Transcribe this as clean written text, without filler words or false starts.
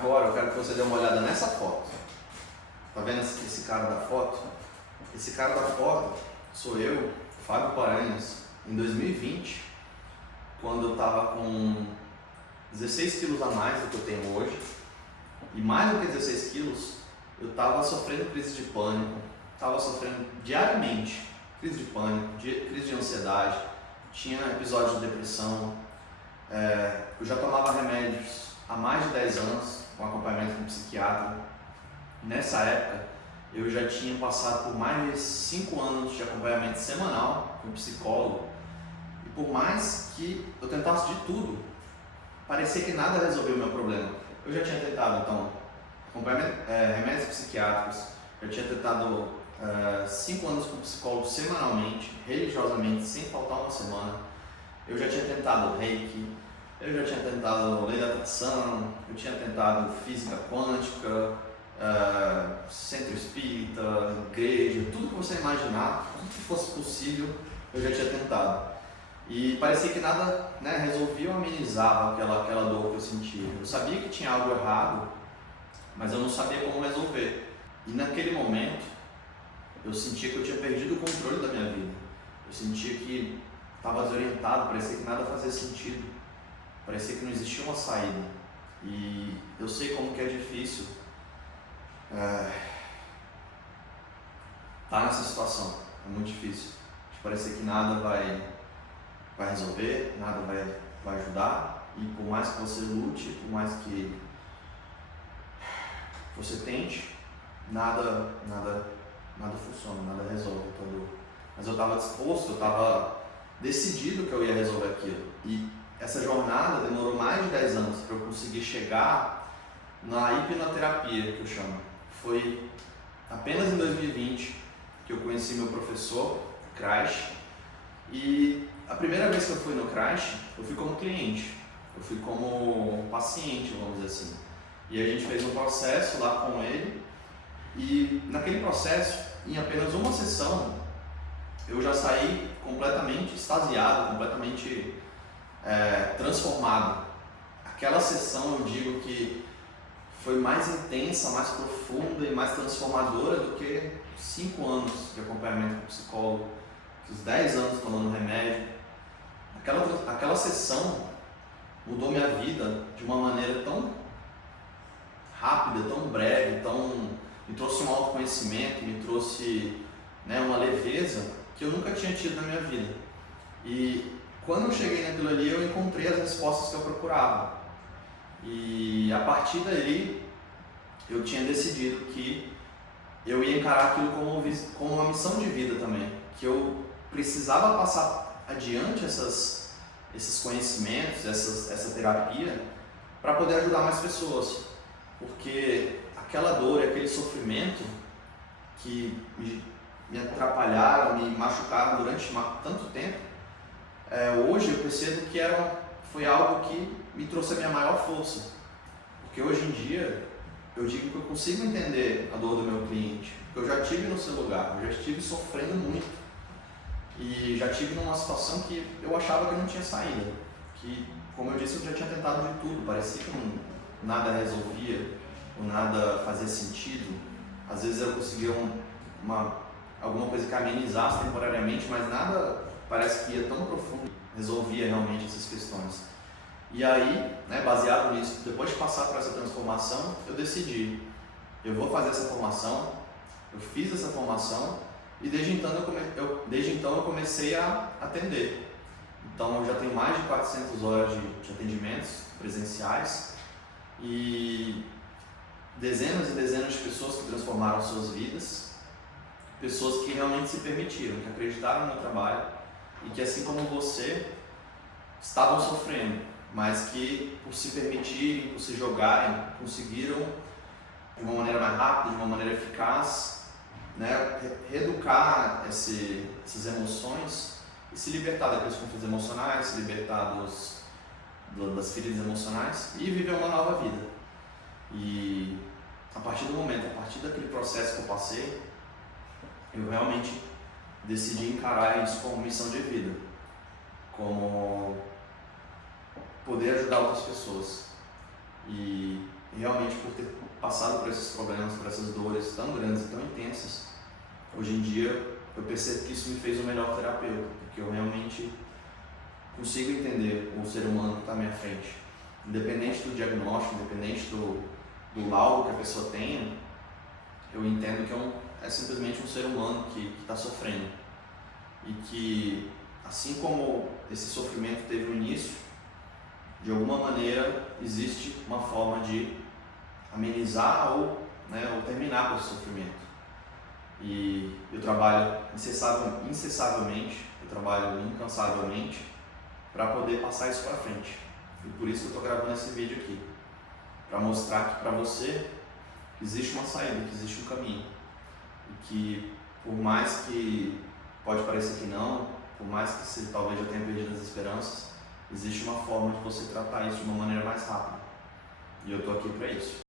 Agora eu quero que você dê uma olhada nessa foto. Tá vendo esse cara da foto? Esse cara da foto sou eu, Fábio Paranhos, em 2020, quando eu estava com 16 quilos a mais do que eu tenho hoje. E mais do que 16 quilos, eu estava sofrendo crise de pânico, estava sofrendo diariamente crise de pânico, crise de ansiedade, tinha episódios de depressão. Eu já tomava remédios há mais de 10 anos, com acompanhamento de um psiquiatra. Nessa época, eu já tinha passado por mais de 5 anos de acompanhamento semanal com um psicólogo. E por mais que eu tentasse de tudo, parecia que nada resolveu o meu problema. Eu já tinha tentado, então, remédios psiquiátricos, já tinha tentado 5 anos com psicólogo semanalmente, religiosamente, sem faltar uma semana. Eu já tinha tentado reiki, eu já tinha tentado lei da atração, eu tinha tentado física quântica, centro espírita, igreja, tudo que você imaginar, tudo que fosse possível, eu já tinha tentado. E parecia que nada, resolvia ou amenizava aquela dor que eu sentia. Eu sabia que tinha algo errado, mas eu não sabia como resolver. E naquele momento, eu sentia que eu tinha perdido o controle da minha vida. Eu sentia que estava desorientado, parecia que nada fazia sentido. Parecia que não existia uma saída. E eu sei como que é difícil estar nessa situação. É muito difícil. Parecer que nada vai resolver, nada vai ajudar. E por mais que você lute, por mais que você tente, nada funciona, nada resolve a tua dor. Mas eu estava disposto, eu estava decidido que eu ia resolver aquilo. E essa jornada demorou mais de 10 anos para eu conseguir chegar na hipnoterapia, que eu chamo. Foi apenas em 2020 que eu conheci meu professor, Crash, e a primeira vez que eu fui no Crash, eu fui como cliente, eu fui como paciente, vamos dizer assim. E a gente fez um processo lá com ele, e naquele processo, em apenas uma sessão, eu já saí completamente extasiado, completamente transformado. Aquela sessão, eu digo que foi mais intensa, mais profunda e mais transformadora do que 5 anos de acompanhamento com psicólogo, os 10 anos tomando remédio. Aquela sessão mudou minha vida de uma maneira tão rápida, tão breve, me trouxe um autoconhecimento, me trouxe uma leveza que eu nunca tinha tido na minha vida. E quando eu cheguei naquilo ali, eu encontrei as respostas que eu procurava. E a partir dali, eu tinha decidido que eu ia encarar aquilo como uma missão de vida também, que eu precisava passar adiante esses conhecimentos, essa terapia, para poder ajudar mais pessoas. Porque aquela dor e aquele sofrimento que me atrapalharam, me machucaram durante tanto tempo, hoje eu percebo que foi algo que me trouxe a minha maior força. Porque hoje em dia, eu digo que eu consigo entender a dor do meu cliente, porque eu já estive no seu lugar, eu já estive sofrendo muito. E já estive numa situação que eu achava que não tinha saída. Que, como eu disse, eu já tinha tentado de tudo, parecia que nada resolvia, ou nada fazia sentido. Às vezes eu conseguia alguma coisa que amenizasse temporariamente, mas nada parece que ia tão profundo, resolvia realmente essas questões. E aí, desbaseado nisso, depois de passar por essa transformação, eu decidi, eu vou fazer essa formação, eu fiz essa formação e desde então eu comecei a atender. Então eu já tenho mais de 400 horas de atendimentos presenciais e dezenas e dezenas de pessoas que transformaram suas vidas, pessoas que realmente se permitiram, que acreditaram no meu trabalho e que, assim como você, estavam sofrendo, mas que por se permitirem, por se jogarem, conseguiram de uma maneira mais rápida, de uma maneira eficaz, reeducar essas emoções e se libertar daqueles conflitos emocionais, se libertar das feridas emocionais e viver uma nova vida. E a partir daquele processo que eu passei, eu realmente decidi encarar isso como missão de vida, como poder ajudar outras pessoas. E E realmente por ter passado por esses problemas, por essas dores tão grandes e tão intensas, hoje em dia eu percebo que isso me fez o melhor terapeuta, porque eu realmente consigo entender o ser humano que está à minha frente. Independente do diagnóstico, independente do laudo que a pessoa tenha, eu entendo que é simplesmente um ser humano que está sofrendo. E que, assim como esse sofrimento teve um início, de alguma maneira existe uma forma de amenizar ou terminar com esse sofrimento. E eu trabalho incessavelmente, eu trabalho incansavelmente para poder passar isso para frente. E por isso que eu estou gravando esse vídeo aqui, para mostrar que para você existe uma saída, que existe um caminho. E que por mais que pode parecer que não, por mais que você talvez já tenha perdido as esperanças, existe uma forma de você tratar isso de uma maneira mais rápida. E eu estou aqui para isso.